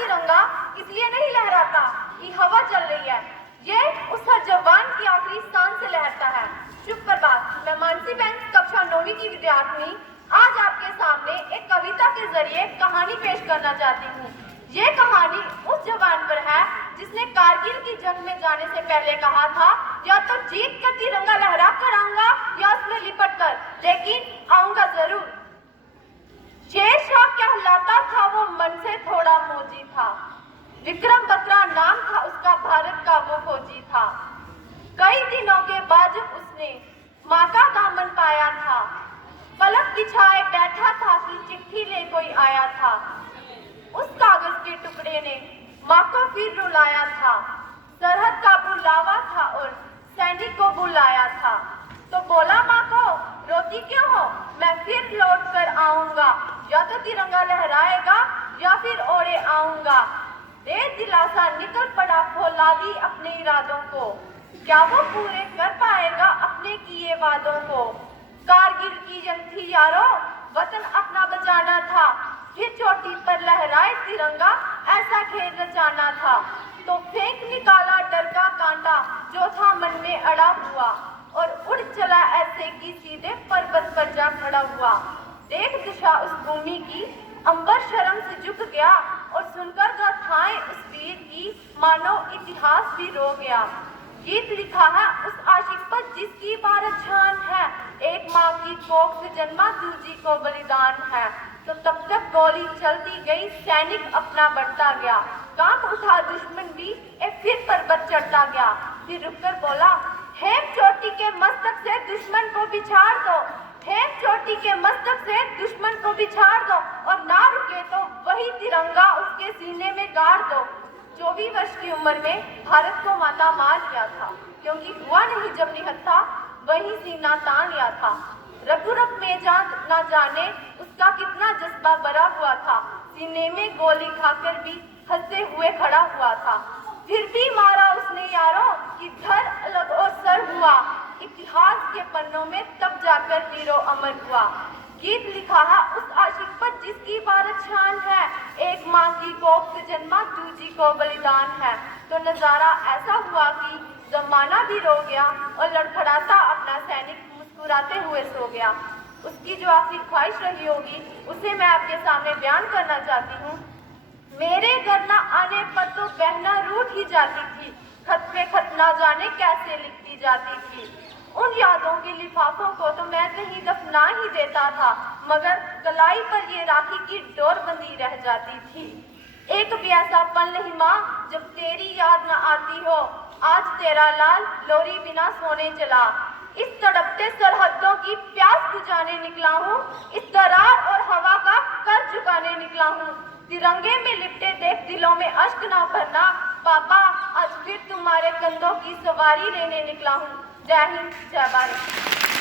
तिरंगा इसलिए नहीं लहराता कि हवा चल रही है, ये उस हर जवान की आखिरी सांस से लहरता है। शुभ प्रभात, मैं मानसी बहन कक्षा 9वीं की विद्यार्थिनी आज आपके सामने एक कविता के जरिए कहानी पेश करना चाहती हूँ। ये कहानी उस जवान पर है जिसने कारगिल की जंग में जाने से पहले कहा था, या तो जीत कर तिरंगा लहरा कर आऊंगा या उसमें लिपट कर, लेकिन आऊंगा जरूर। शेर शाह कहलाता था वो, मन से थोड़ा मौजी था। विक्रम बत्रा नाम था उसका, भारत का वो फौजी था। कई दिनों के बाद जब उसने माँ का दामन पाया था, पलक बिछाए बैठा था कि चिट्ठी ले कोई आया था। उस कागज के टुकड़े ने माँ को फिर रुलाया था। सरहद का बुलावा था और सैनिक को बुलाया था। तो बोला माँ को, रोती क्यों हो, मैं फिर लौट कर आऊंगा, या तो तिरंगा लहराएगा या फिर ओढ़े आऊंगा। दे दिलासा निकल पड़ा फौलादी अपने इरादों को, क्या वो पूरे कर पाएगा अपने किए वादों को। कारगिल की जंग थी यारो, वतन अपना बचाना था, फिर चोटी पर लहराए तिरंगा ऐसा खेल रचाना था। तो फेंक निकाला डर का कांटा जो था मन में अड़ा हुआ, और उड़ चला ऐसे कि सीधे पर्वत पर जा खड़ा हुआ। देख दिशा उस भूमि की, अंबर शर्म से झुक गया, और सुनकर गाथाएं उस वीर की, मानो इतिहास भी रो गया। गीत लिखा है उस आशिक पर जिसकी भारत शान है, एक माँ की कोख से जन्मा दूजी को बलिदान है। तो तब तक गोली चलती गई, सैनिक अपना बढ़ता गया, कांप उठा दुश्मन भी एक फिर पर्वत चढ़ता गया। फिर रुककर बोला, हेम चोटी के मस्तक से दुश्मन को बिछाड़ दो, हेम चोटी के मस्तक से दुश्मन को बिछाड़ दो, और ना रुके तो वही तिरंगा उसके सीने में गाड़ दो। 24 वर्ष की उम्र में भारत को माता मार लिया था, क्योंकि हुआ नहीं जब निहत्था वही सीना तान लिया था। रघुरथ में ना जाने उसका कितना जज्बा भरा हुआ था, सीने में गोली खाकर भी हंसते हुए खड़ा हुआ था। फिर भी मारा उसने यारों कि धर अलग और सर हुआ, इतिहास के पन्नों में तब जाकर वीरो अमर हुआ। गीत लिखा है उस आशिक पर जिसकी भारत शान है, एक माँ की कोख से जन्मा दूजी को बलिदान है। तो नजारा ऐसा हुआ कि जमाना भी रो गया, और लड़खड़ाता अपना सैनिक मुस्कुराते हुए सो गया। उसकी जो आखिरी ख्वाहिश रही होगी उसे मैं आपके सामने बयान करना चाहती हूँ। मेरे घर न आने पर तो बहना रूठ ही जाती थी, खत पे खत ना जाने कैसे लिखती जाती थी। उन यादों के लिफाफों को तो मैं कहीं दफना ही देता था, मगर कलाई पर ये राखी की डोर बंधी रह जाती थी। एक भी ऐसा पल नहीं माँ जब तेरी याद न आती हो, आज तेरा लाल लोरी बिना सोने चला। इस तड़पते सरहदों की प्यास बुझाने निकला हूँ, इस दरार और हवा का कर्ज चुकाने निकला हूँ। तिरंगे में लिपटे देख दिलों में अश्क ना भरना, पापा आज फिर तुम्हारे कंधों की सवारी लेने निकला हूँ। जय हिंद, जय भारत।